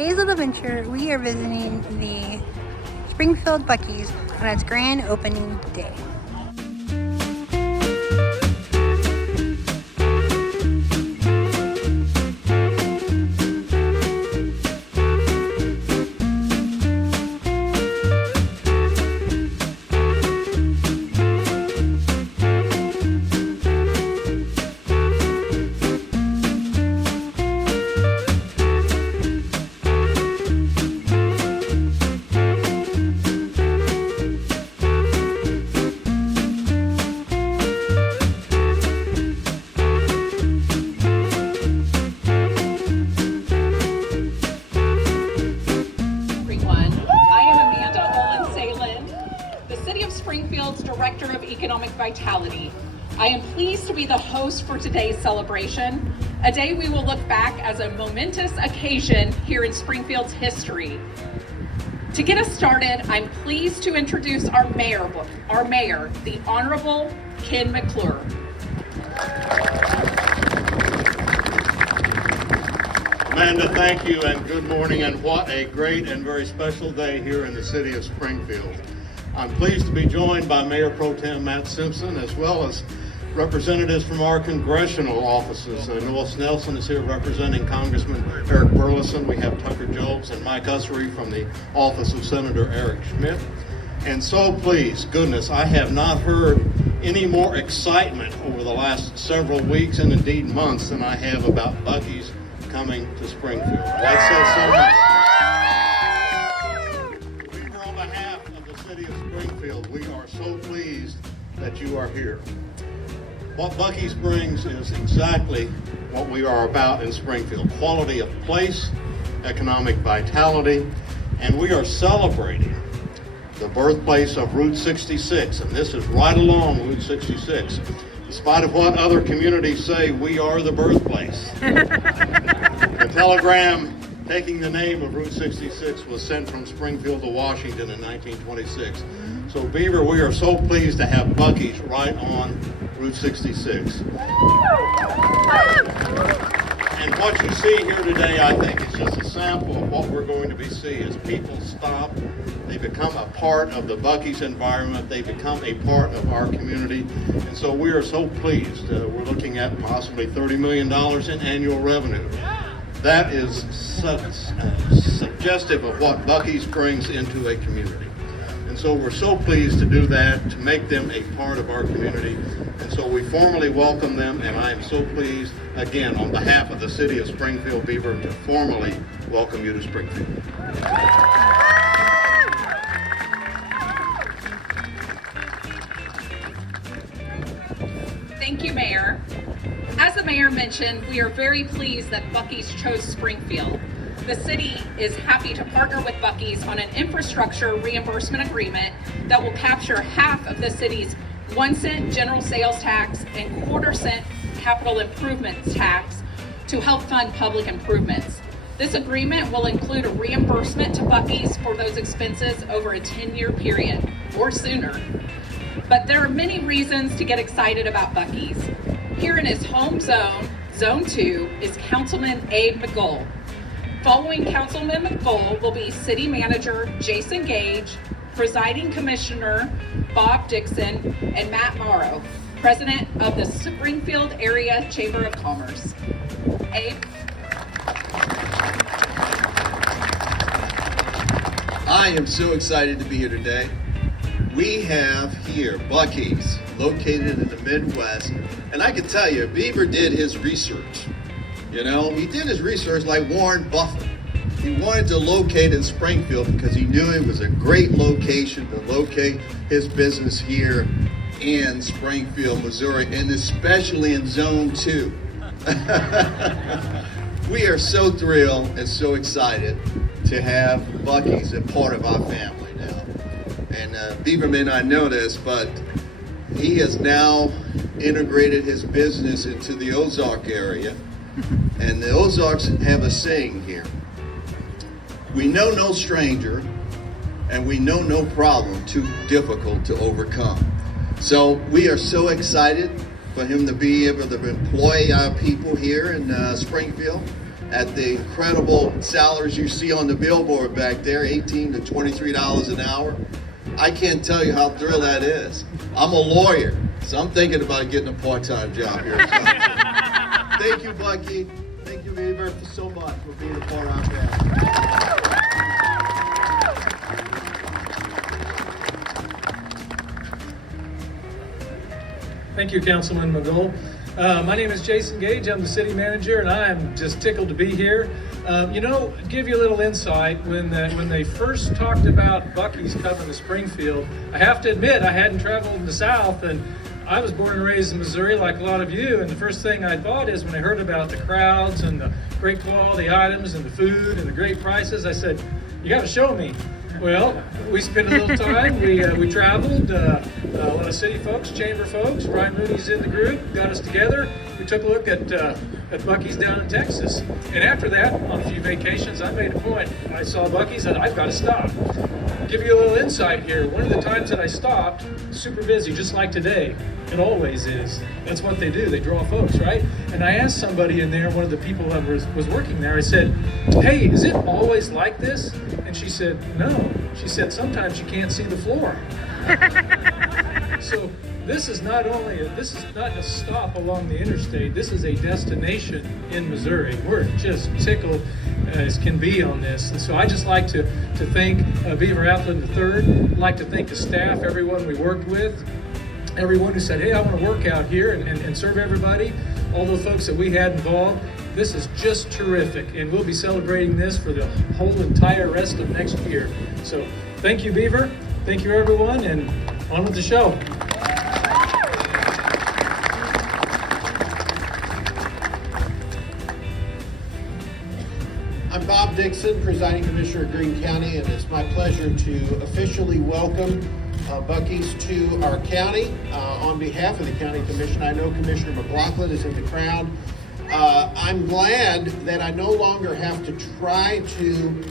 today's little venture, we are visiting the Springfield Buc-ee's on its grand opening day. Springfield's Director of Economic Vitality. I am pleased to be the host for today's celebration, a day we will look back as a momentous occasion here in Springfield's history. To get us started, I'm pleased to introduce our mayor, the Honorable Ken McClure. Amanda, thank you and good morning, and what a great and very special day here in the city of Springfield. I'm pleased to be joined by Mayor Pro Tem Matt Simpson, as well as representatives from our congressional offices. Noah Snelson is here representing Congressman Eric Burleson. We have Tucker Jobs and Mike Ussery from the office of Senator Eric Schmidt. And so pleased, goodness, I have not heard any more excitement over the last several weeks and indeed months than I have about Buc-ee's coming to Springfield. That says so much. We are on behalf of the city of Springfield. We are so pleased that you are here. What Buc-ee's brings is exactly what we are about in Springfield: quality of place, economic vitality, and we are celebrating the birthplace of Route 66, and this is right along Route 66. In spite of what other communities say, we are the birthplace. The telegram taking the name of Route 66 was sent from Springfield to Washington in 1926. So Beaver, we are so pleased to have Buc-ee's right on Route 66. And what you see here today, I think, is just a sample of what we're going to be seeing as people stop. They become a part of the Buc-ee's environment. They become a part of our community. And so we are so pleased. We're looking at possibly $30 million in annual revenue. That is suggestive of what Buc-ee's brings into a community. And so we're so pleased to do that, to make them a part of our community. And so we formally welcome them, and I am so pleased, again, on behalf of the city of Springfield, Beaver, to formally welcome you to Springfield. Thank you, Mayor. As the Mayor mentioned, we are very pleased that Buc-ee's chose Springfield. The city is happy to partner with Buc-ee's on an infrastructure reimbursement agreement that will capture half of the city's 1-cent general sales tax and 1/4-cent capital improvements tax to help fund public improvements. This agreement will include a reimbursement to Buc-ee's for those expenses over a 10-year period or sooner. But there are many reasons to get excited about Buc-ee's. Here in his home zone, Zone 2, is Councilman Abe McGull. Following Councilman McGull will be City Manager Jason Gage, Presiding Commissioner Bob Dixon, and Matt Morrow, President of the Springfield Area Chamber of Commerce. Abe? I am so excited to be here today. We have here Buc-ee's, located in the Midwest, and I can tell you, Beaver did his research. You know, he did his research like Warren Buffett. He wanted to locate in Springfield because he knew it was a great location to locate his business here in Springfield, Missouri, and especially in Zone 2. We are so thrilled and so excited to have Buc-ee's a part of our family now. And Beaver may not know this, but he has now integrated his business into the Ozark area. And the Ozarks have a saying here: we know no stranger, and we know no problem too difficult to overcome. So we are so excited for him to be able to employ our people here in Springfield. at the incredible salaries you see on the billboard back there, $18 to $23 an hour. I can't tell you how thrilled that is. I'm a lawyer, so I'm thinking about getting a part-time job here. So, thank you, Buc-ee. Thank you, Beaver, so much for being a part of our family. Thank you, Councilman McGold. My name is Jason Gage. I'm the city manager, and I am just tickled to be here. Give you a little insight. When they first talked about Buc-ee's coming to Springfield, I have to admit I hadn't traveled in the South, and I was born and raised in Missouri like a lot of you, and the first thing I thought is when I heard about the crowds and the great quality items and the food and the great prices, I said, you got to show me. Well, we spent a little time. We traveled. A lot of city folks, chamber folks. Brian Mooney's in the group. Got us together. We took a look at Buc-ee's down in Texas. And after that, on a few vacations, I made a point. I saw Buc-ee's and I've got to stop. Give you a little insight here. One of the times that I stopped, super busy, just like today. It always is. That's what they do. They draw folks, right? And I asked somebody in there, one of the people that was working there, I said, hey, is it always like this? And she said, no. She said, sometimes you can't see the floor. So this is not a stop along the interstate. This is a destination in Missouri. We're just tickled as can be on this. And so I just like to thank Beaver Appleton III. I'd like to thank the staff, everyone we worked with, everyone who said, hey, I want to work out here and serve everybody, all the folks that we had involved. This is just terrific, and we'll be celebrating this for the whole entire rest of next year. So thank you, Beaver. Thank you, everyone, and on with the show. I'm Bob Dixon, presiding commissioner of Greene County, and it's my pleasure to officially welcome Buc-ee's to our county. On behalf of the county commission, I know Commissioner McLaughlin is in the crowd. I'm glad that I no longer have to try to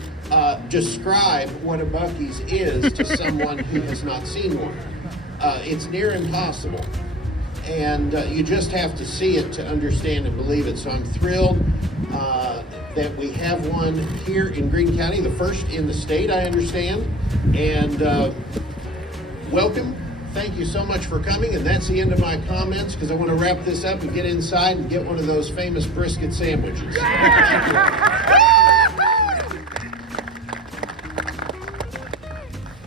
describe what a Buc-ee's is to someone who has not seen one. It's near impossible, and you just have to see it to understand and believe it. So I'm thrilled that we have one here in Greene County, the first in the state, I understand, and welcome. Thank you so much for coming, and that's the end of my comments because I want to wrap this up and get inside and get one of those famous brisket sandwiches.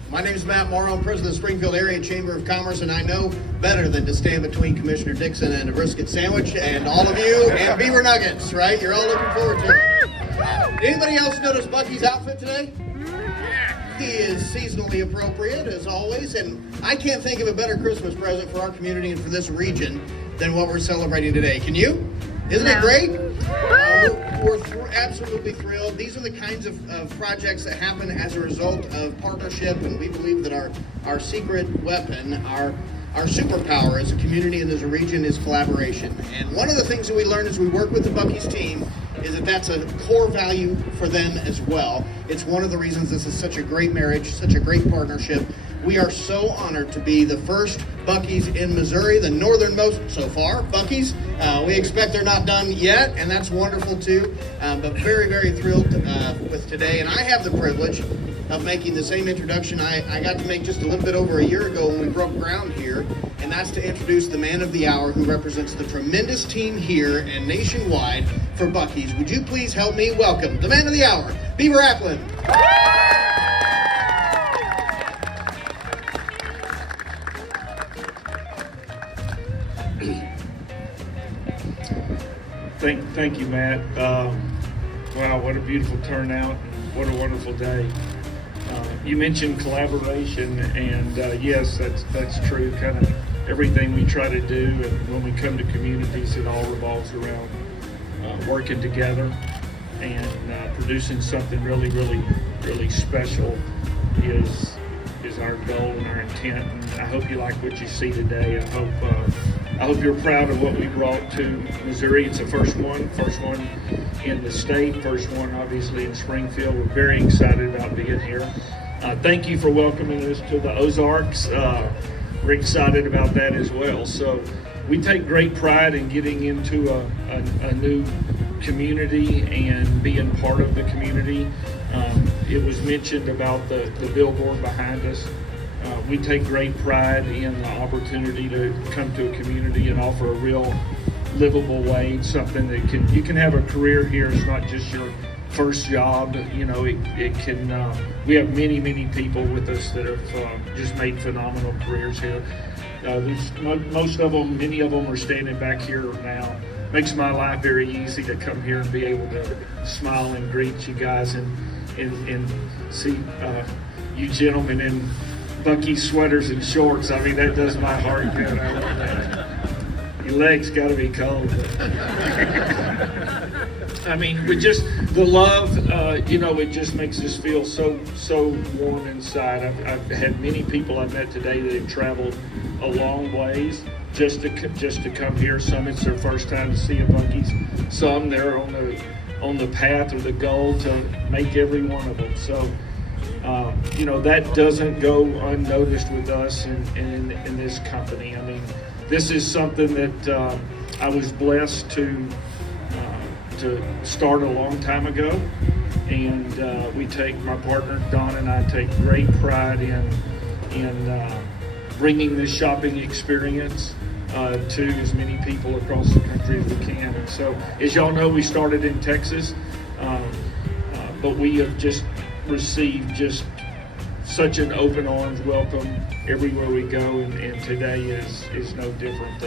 My name is Matt Morrow. I'm president of the Springfield Area Chamber of Commerce, and I know better than to stand between Commissioner Dixon and a brisket sandwich, and all of you, and Beaver Nuggets, right? You're all looking forward to it. Anybody else notice Buc-ee's outfit today? He is seasonally appropriate, as always, and I can't think of a better Christmas present for our community and for this region than what we're celebrating today. Can you? Isn't it great? We're absolutely thrilled. These are the kinds of projects that happen as a result of partnership, and we believe that our secret weapon, our superpower as a community and as a region is collaboration. And one of the things that we learned as we work with the Buc-ee's team is that that's a core value for them as well. It's one of the reasons this is such a great marriage, such a great partnership. We are so honored to be the first Buc-ee's in Missouri, the northernmost so far Buc-ee's. We expect they're not done yet, and that's wonderful too. But very, very thrilled with today. And I have the privilege of making the same introduction I got to make just a little bit over a year ago when we broke ground here, and that's to introduce the man of the hour who represents the tremendous team here and nationwide for Buc-ee's. Would you please help me welcome the man of the hour, Beaver Appleton. Thank you, Matt. Wow, what a beautiful turnout. What a wonderful day. You mentioned collaboration, and yes, that's true. Kind of everything we try to do, and when we come to communities, it all revolves around working together and producing something really, really, really special is our goal and our intent. And I hope you like what you see today. I hope you're proud of what we brought to Missouri. It's the first one in the state, first one obviously in Springfield. We're very excited about being here. Thank you for welcoming us to the Ozarks. We're excited about that as well. So we take great pride in getting into a new community and being part of the community. It was mentioned about the billboard behind us. We take great pride in the opportunity to come to a community and offer a real livable wage, something that you can have a career here. It's not just your first job. You know, it can, we have many people with us that have just made phenomenal careers here. Most of them, many of them are standing back here now. Makes my life very easy to come here and be able to smile and greet you guys and see you gentlemen in Buc-ee sweaters and shorts. I mean, that does my heart good. I love that. Your legs got to be cold. I mean, with just the love, you know, it just makes us feel so warm inside. I've had many people I've met today that have traveled a long ways just to come here. Some it's their first time to see a Buc-ee's. Some they're on the path or the goal to make every one of them. So, you know, that doesn't go unnoticed with us in this company. I mean, this is something that I was blessed to start a long time ago, and my partner Don and I take great pride in bringing this shopping experience to as many people across the country as we can. And so, as y'all know, we started in Texas, but we have just received just such an open arms welcome everywhere we go, and today is no different.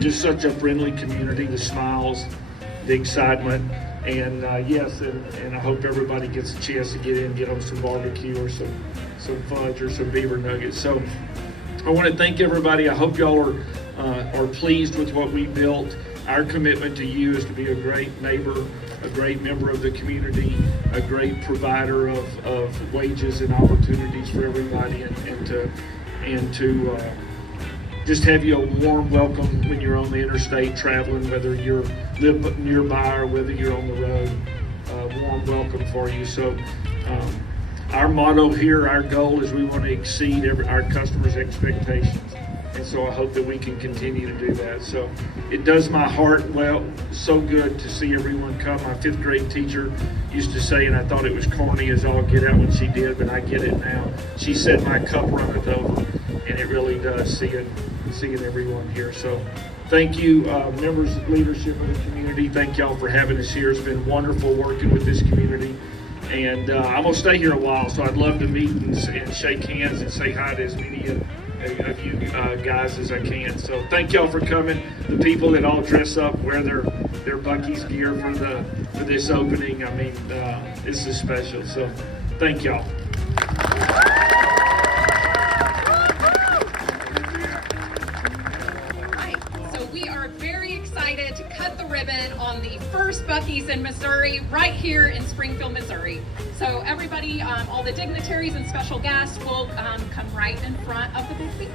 Just such a friendly community, the smiles, the excitement, and yes, and I hope everybody gets a chance to get in, get them some barbecue or some fudge or some beaver nuggets. So I want to thank everybody. I hope y'all are pleased with what we built. Our commitment to you is to be a great neighbor, a great member of the community, a great provider of wages and opportunities for everybody, and to just have you a warm welcome when you're on the interstate traveling, whether you live nearby or whether you're on the road. Warm welcome for you. So our motto here, our goal is we want to exceed our customers' expectations. And so I hope that we can continue to do that. So it does my heart well, so good to see everyone come. My 5th grade teacher used to say, and I thought it was corny as all get out when she did, but I get it now. She said, "My cup runneth over," and it really does, seeing everyone here. So thank you, members, leadership of the community. Thank y'all for having us here. It's been wonderful working with this community. And I'm going to stay here a while, so I'd love to meet and shake hands and say hi to as many of you guys as I can. So thank y'all for coming. The people that all dress up, wear their Buc-ee's gear for this opening. I mean, this is special. So thank y'all. We are very excited to cut the ribbon on the first Buc-ee's in Missouri, right here in Springfield, Missouri. So everybody, all the dignitaries and special guests will come right in front of the big beaver.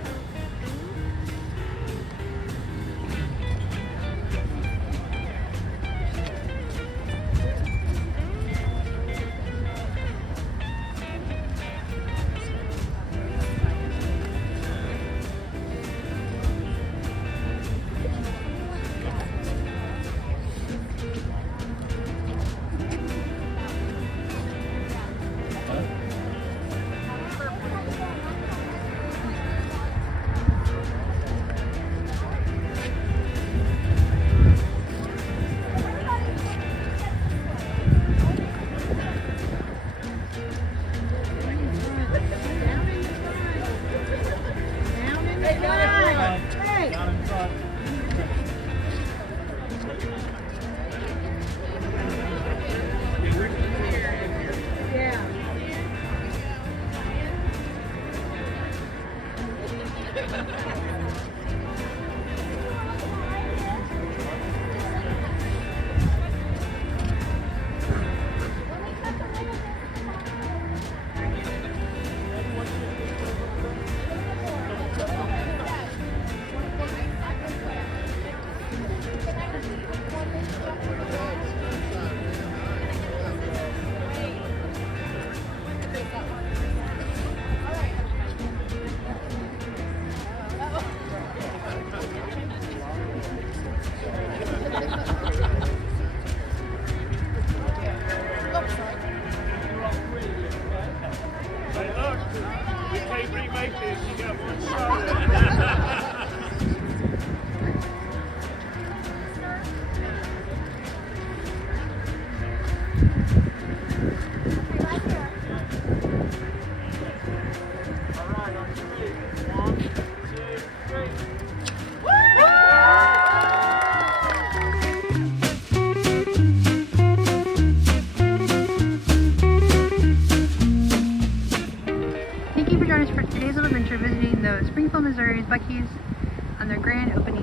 Missouri's Buc-ee's on their grand opening